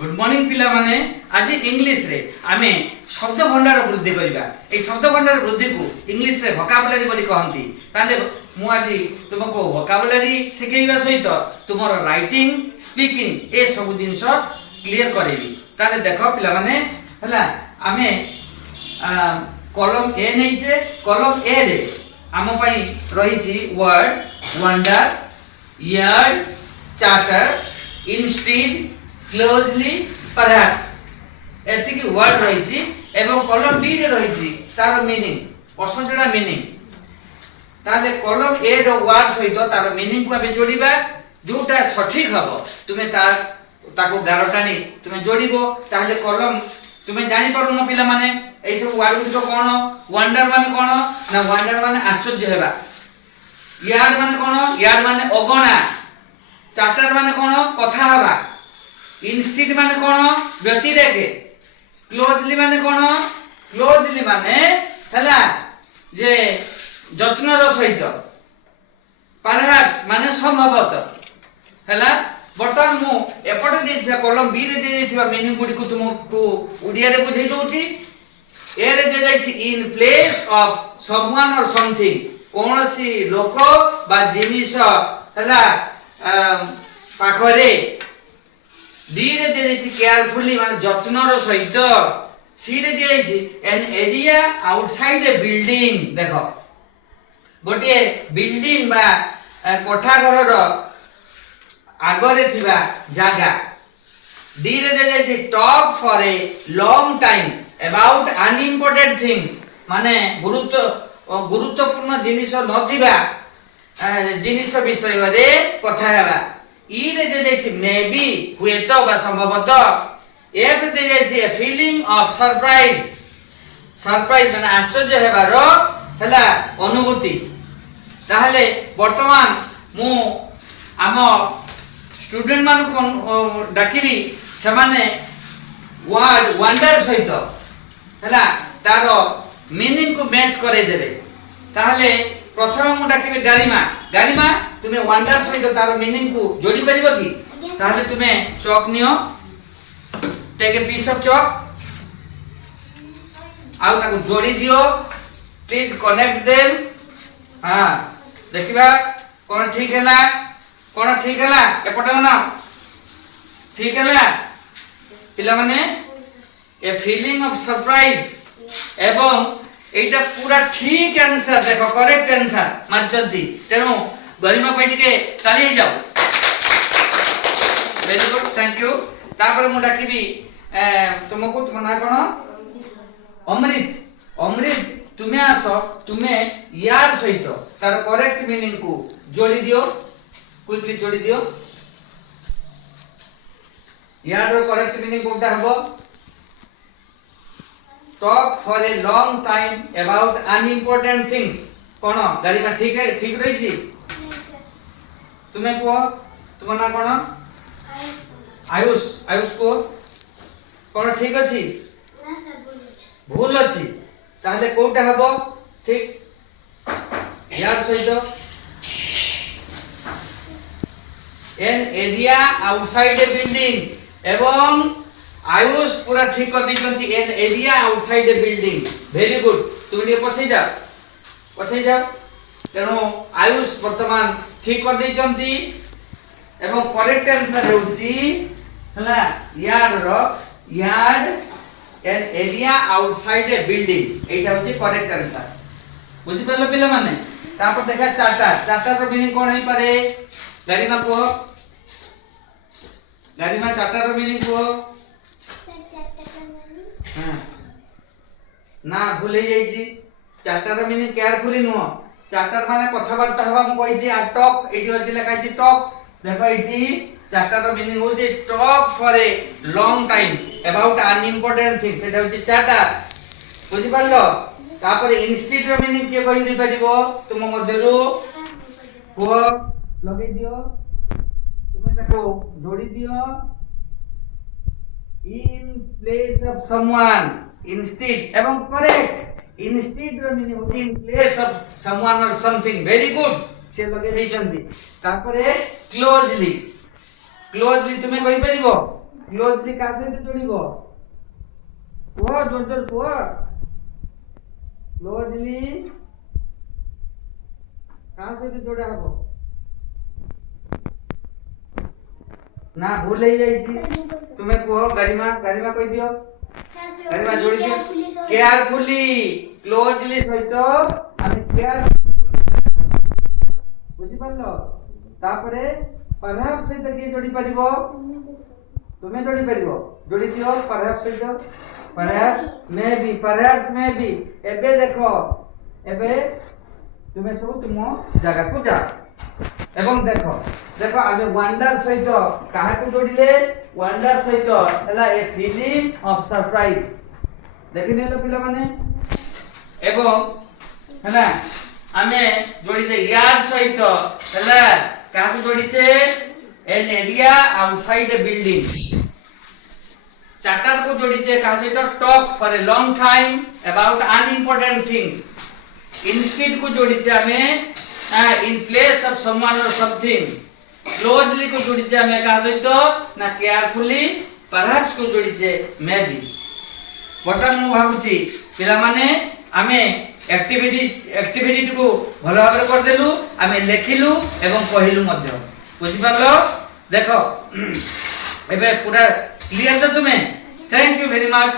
Good morning पिला माने आज इंग्लिश रे आमे शब्द भंडार वृद्धि करिबा ए शब्द भंडार वृद्धि को इंग्लिश रे वोकाबुलरी बोली कहंती ताले मु आज तुमको वोकाबुलरी सिखेइबा सहित तुमरो राइटिंग स्पीकिंग ए सब जिंस क्लियर करेबी ताले देखो पिला माने हला आमे कॉलम ए नै छे कॉलम ए रे आम पई रही छी word wonder yard charter instead closely perhaps एतिक वर्ड रही छी एवं कॉलम बी रे रही छी तार मीनिंग असंजडा मीनिंग ताले कॉलम ए रो वर्ड सहित तार मीनिंग को आबे जोड़ीबा जोटा सठिक हबो तुमे ताको गारटानी तुमे जोड़ीबो ताले कॉलम तुमे जानि पारो न पिला माने ए सब वर्ड गुड कोन वंडर माने कोन ना वंडर माने आश्चर्य हेबा यार्ड माने कोन यार्ड माने अगणा चार्टर माने कोन कथा हबा इंस्टीड माने कोन व्यतिरेके क्लोजली माने कोन क्लोजली माने हला जे जत्न रो सहित परहैप्स माने संभवतः हला बर्तमान मु एपटे देथिया कॉलम बी रे दे देथिबा मीनिंग गुडी को तुमको उडिया रे बुझाई दोछि ए रे दे जाइछि इन प्लेस ऑफ समवन और समथिंग कोनोसी लोक बा जिनिस हला पाखरे डी रे दे देछि केयरफुली माने जत्न रो सहित सी रे दे जाइछि an area outside a building देखो गोटे बिल्डिंग बा कोठा घर रो आगरे थिबा जागा डी रे दे जाइछि talk for a long time about unimportant things माने गुरुत्वपूर्ण जिनिस नथिबा जिनिस विषय रे कथा हेबा ई रे दे जाइछि मेबी हुएतो बा संभवतः ए रे दे जाइछि a feeling of surprise surprise माने आश्चर्य हेबारो हला अनुभूति ताहले वर्तमान मु आम स्टूडेंट मान को डाकिबी से माने वर्ड वंडर सहित हला तारो मीनिंग को मैच करे देबे ताहले प्रथम मु डाकिबी गारिमा गारिमा तुमे वंडर सहित तारो मीनिंग को जोड़ी परिबो की ताहले तुमे चॉक नियो take a piece of chalk आउ ताको जोड़ी दियो प्लीज कनेक्ट देम हां देखिबा कोन ठीक हैला कोन ठीक हैला एपटे ना ठीक हैला पिला माने ए फीलिंग ऑफ सरप्राइज एवं एटा पूरा ठीक आंसर देखो करेक्ट आंसर मानचंती तेनु गरिमा पई टिके ताली जाओ वेरी गुड थैंक यू तापर मु डाकिबी तुमको तुम ना कोन अमृत अमृत तुमे आसो तुमे यार सहित तार करेक्ट मीनिंग को जोड़ी दियो क्विकली जोड़ी दियो यार रो करेक्ट मीनिंग कोटा हबो talk for a long time about unimportant things कोन गाड़ी में ठीक है ठीक रही छी तुमे को तुम ना कोन आयुष आयुष को कोन ठीक अछि ना सर भूल अछि ताहले कोटा हबो ठीक यार सहित an area outside a building एवं आयुष पूरा ठीक कर दिजंती an area outside a building very good तुम ये पछै जाओ तेनो आयुष वर्तमान ठीक कर दिजंती एवं करेक्ट आंसर होउची हला यार्ड रो yard an area outside a building एटा होची करेक्ट आंसर बुझि परले पिला माने तापर देखा चार्टर रो मीनिंग कोन होई पारे गाड़ी में को गाड़ी में चार्टर रो मीनिंग को हां ना भूले जाईची चार्टर रो मीनिंग केयरफुली नो चार्टर माने कथा वार्ता हवा हम कहिची आ टॉक एटी अछि लिखाइची टॉक देखो एटी चार्टर रो मीनिंग होची talk for a long time about unimportant things एटा होची चार्टर बुझि परलो तापर इंस्टीड रो मीनिंग के कहि दै परिबो तुम मध्यरु को लगे दियो तुमे ताको जोड़ी दियो in place of someone instead एवं करेक्ट इंस्टीड रो मीनिंग होती इन प्लेस ऑफ समवन और समथिंग वेरी गुड से लगे दैचंती तापरे क्लोजली क्लोजली तुमे कहि परिबो କ୍ଲୋଜଲି କା ସହିତ ଯୋଡ଼ିବ କୁହ ଜୋର ଜୋର କୁହ କ୍ଲୋଜଲି କା ସହିତ ଯୋଡ଼ା ହବ ନା ଭୁଲ ହେଇ ଯାଇଛି ତୁମେ କୁହ गरिमा गरिमा କହି ଦିଅ गरिमा जोड़ी दियो केयरफुली क्लोजली सहित ଆମେ केयर बुझी पारलो तापरे परहैप्स सहित किए जोड़ी परिबो तुमे जोड़ी परिबो जोड़ी दियो परहैप्स सहित परहैप्स मे बी एबे देखो एबे तुमे सब तुम जगह को जा एवं देखो देखो आमे वंडर सहित काहा को जोड़िले वंडर सहित हला ए फीलिंग ऑफ सरप्राइज देखिने लो पिला माने एवं हला आमे जोड़िते यार्ड सहित हला काहा को जोड़िते an area outside a building charter को जोड़िते काहा सहित talk for a long time about unimportant things instead को जोड़िते आमे in place of someone or something closely को जोड़िचे हमें कहा सहित ना carefully perhaps को जोड़िचे maybe बटन मु भाबुची पिला माने आमे एक्टिविटी को भलो भाबरे कर देलु आमे लेखिलु एवं कहिलु मध्य बुझि पालो देखो एबे पूरा क्लियर तो तुम्हें थैंक यू वेरी मच।